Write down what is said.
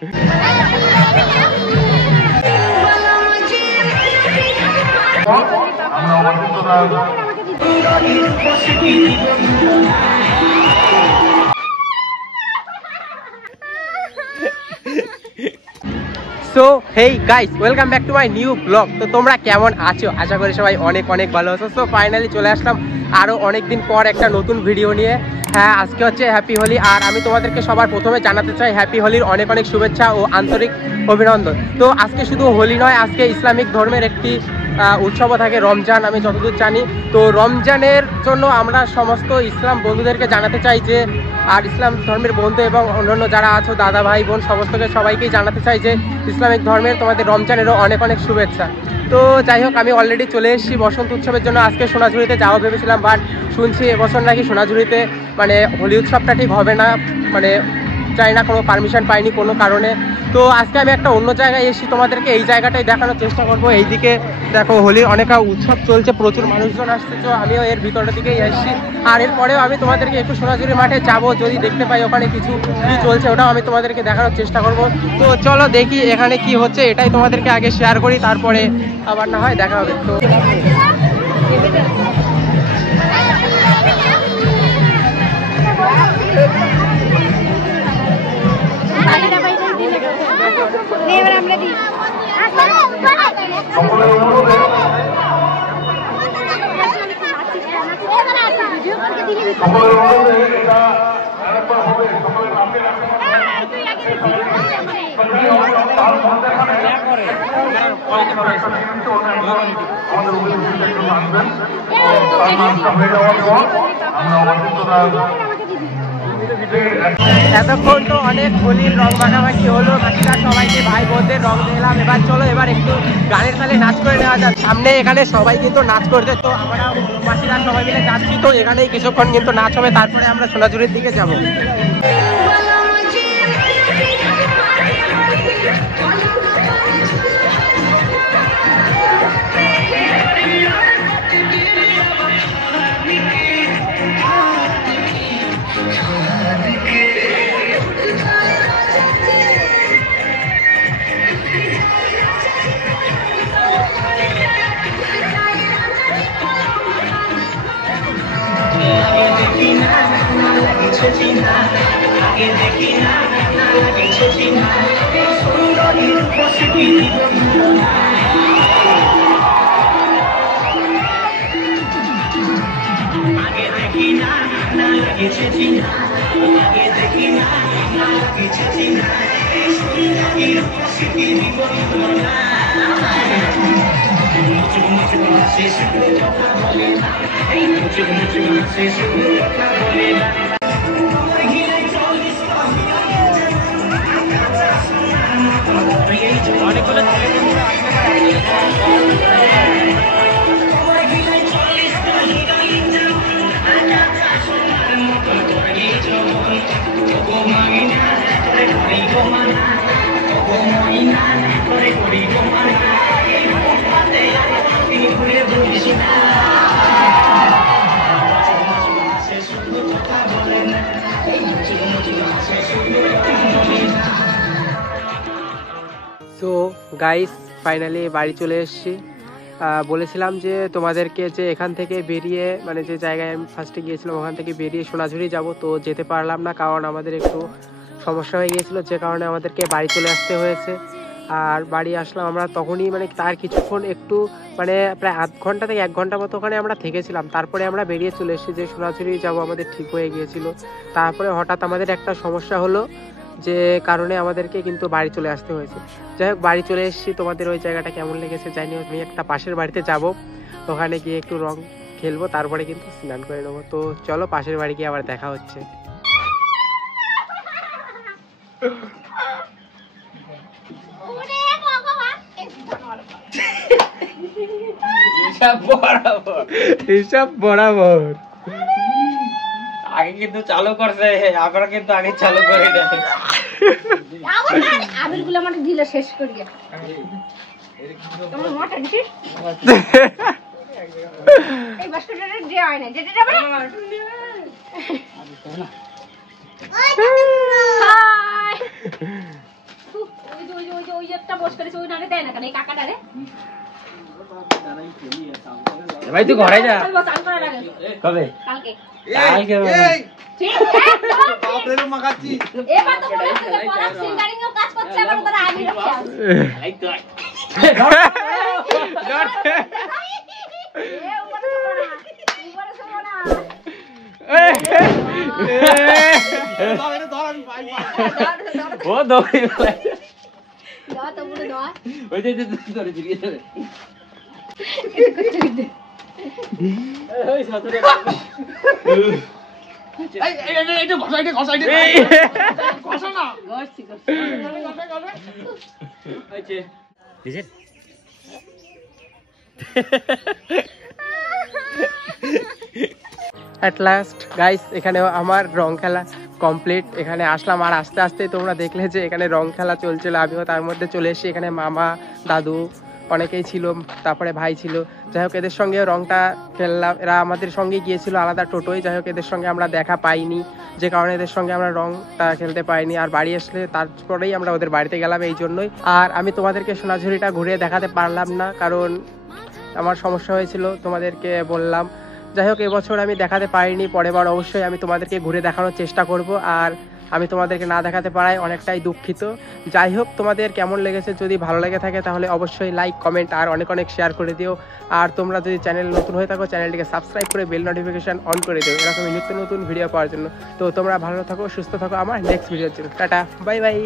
So hey guys, welcome back to my new blog. তো তোমরা কেমন আছো? আশা করি সবাই অনেক অনেক ভালো আছো। সো ফাইনালি চলে আসলাম আরও অনেকদিন পর একটা নতুন ভিডিও নিয়ে। হ্যাঁ, আজকে হচ্ছে হ্যাপি হোলি, আর আমি তোমাদেরকে সবার প্রথমে জানাতে চাই হ্যাপি হোলির অনেক অনেক শুভেচ্ছা ও আন্তরিক অভিনন্দন। তো আজকে শুধু হোলি নয়, আজকে ইসলামিক ধর্মের একটি উৎসবও থাকে, রমজান, আমি যতদূর জানি। তো রমজানের জন্য আমরা সমস্ত ইসলাম বন্ধুদেরকে জানাতে চাই যে, আর ইসলাম ধর্মের বন্ধু এবং অন্যান্য যারা আছো দাদা ভাই বোন সমস্তকে সবাইকেই জানাতে চাই যে ইসলামিক ধর্মের তোমাদের রমজানেরও অনেক অনেক শুভেচ্ছা। তো যাই হোক, আমি অলরেডি চলে এসেছি বসন্ত উৎসবের জন্য। আজকে সোনাঝুরিতে যাওয়া ভেবেছিলাম, বাট শুনছি এবছর নাকি সোনাঝুরিতে মানে হোলি উৎসবটা ঠিক হবে না, মানে চাই না, কোনো পারমিশন পাইনি কোনো কারণে। তো আজকে আমি একটা অন্য জায়গায় এসেছি, তোমাদেরকে এই জায়গাটাই দেখানোর চেষ্টা করবো। এইদিকে দেখো হোলির অনেক উৎসব চলছে, প্রচুর মানুষজন আসছে। তো আমিও এর ভিতরের দিকেই এসেছি, আর এরপরেও আমি তোমাদেরকে একটু সোনাঝুরি মাঠে যাব, যদি দেখতে পাই ওখানে কিছু কি চলছে ওটাও আমি তোমাদেরকে দেখানোর চেষ্টা করব। তো চলো দেখি এখানে কি হচ্ছে, এটাই তোমাদেরকে আগে শেয়ার করি, তারপরে আবার না হয় দেখা হবে। তো এতক্ষণ তো অনেক হোলির রং মাখামাখি হলো, বাকিরা সবাইকে ভাই বোনদের রং দিলাম। এবার চলো এবার একটু গানের তালে নাচ করে নেওয়া যাক। সামনে এখানে সবাই কিন্তু নাচ করছে, তো আমরা মাসিরা সবাই মিলে যাচ্ছি। তো এখানেই কিছুক্ষণ কিন্তু নাচ হবে, তারপরে আমরা সোনাঝুরির দিকে যাবো। সো গাইস, ফাইনালি বাড়ি চলে এসেছি। বলেছিলাম যে তোমাদেরকে যে এখান থেকে বেরিয়ে, মানে যে জায়গায় আমি ফার্স্টে গিয়েছিলাম ওখান থেকে বেরিয়ে সোনাঝুরি যাব, তো যেতে পারলাম না, কারণ আমাদের একটু সমস্যা হয়ে গিয়েছিলো, যে কারণে আমাদেরকে বাড়ি চলে আসতে হয়েছে। আর বাড়ি আসলাম আমরা তখনই, মানে তার কিছুক্ষণ একটু মানে প্রায় আধ ঘন্টা থেকে 1 ঘন্টা মতো ওখানে আমরা থেকেছিলাম। তারপরে আমরা বেরিয়ে চলে এসেছি যে সোনাঝুরি যাব, আমাদের ঠিক হয়ে গিয়েছিল। তারপরে হঠাৎ আমাদের একটা সমস্যা হলো, যে কারণে আমাদেরকে কিন্তু বাড়ি চলে আসতে হয়েছে। যাই হোক, বাড়ি চলে এসেছি। তোমাদের ওই জায়গাটা কেমন লেগেছে জানি। আমি একটা পাশের বাড়িতে যাব, ওখানে গিয়ে একটু রং খেলবো, তারপরে কিন্তু স্নান করে নেবো। তো চলো পাশের বাড়ি গিয়ে আবার দেখা হচ্ছে। হিসাব বরাবর আগে কিন্তু চালু করছে, আমরা কিন্তু আগে চালু করে দেয়। আবির গুলো আমাকে দিলে শেষ করিয়া তোমার মোটা দিছি এই বাস্কেটে যে হয় না যেটা যাবে না। হাই একটা বস করেছে ওই নারে দেয় না কেন এই কাকাটারে ভাই তুই ঘরে যা চান করার আগে কবে কালকে কালকে ঠিক বাপরে মাগাচ্ছি এবার তো মনে হচ্ছে যে পরাগ সিঙ্গারিং এর কাজ করছে আবার ওরা আগে রাখছে এই তো ও দৌড়ি দাও তো পুরো দাও ওই যে ধরে দিবি ধরে ওই সাথে এই এটা ঘষা না ঘষছি আচ্ছা দিছেন অ্যাট লাস্ট গাইস এখানেও আমার রং খেলা কমপ্লিট। এখানে আসলাম আর আস্তে আস্তে তোমরা দেখলে যে এখানে রং খেলা চলছিল, আমিও তার মধ্যে চলে এসেছি। এখানে মামা দাদু অনেকেই ছিল, তারপরে ভাই ছিল। যাই হোক এদের সঙ্গে রংটা খেললাম, এরা আমাদের সঙ্গে গিয়েছিল আলাদা টোটোয়। যাই হোক এদের সঙ্গে আমরা দেখা পাইনি, যে কারণে এদের সঙ্গে আমরা রংটা খেলতে পাইনি। আর বাড়ি আসলে তারপরেই আমরা ওদের বাড়িতে গেলাম এই জন্যই। আর আমি তোমাদেরকে সোনাঝুরিটা ঘুরে দেখাতে পারলাম না, কারণ আমার সমস্যা হয়েছিল, তোমাদেরকে বললাম। যাই হোক এবছর আমি দেখাতে পারিনি, পরের বার অবশ্যই আমি তোমাদেরকে ঘুরে দেখানোর চেষ্টা করব। আর আমি তোমাদেরকে না দেখাতে পারায় অনেকটাই দুঃখিত। যাই হোক তোমাদের কেমন লেগেছে, যদি ভালো লেগে থাকে তাহলে অবশ্যই লাইক কমেন্ট আর অনেক অনেক শেয়ার করে দিও। আর তোমরা যদি চ্যানেল নতুন হয়ে থাকো চ্যানেলটিকে সাবস্ক্রাইব করে বেল নোটিফিকেশন অন করে দিও এরকমই নিত্য নতুন ভিডিও পাওয়ার জন্য। তো তোমরা ভালো থাকো, সুস্থ থাকো, আমার নেক্সট ভিডিওর জন্য টাটা বাই বাই।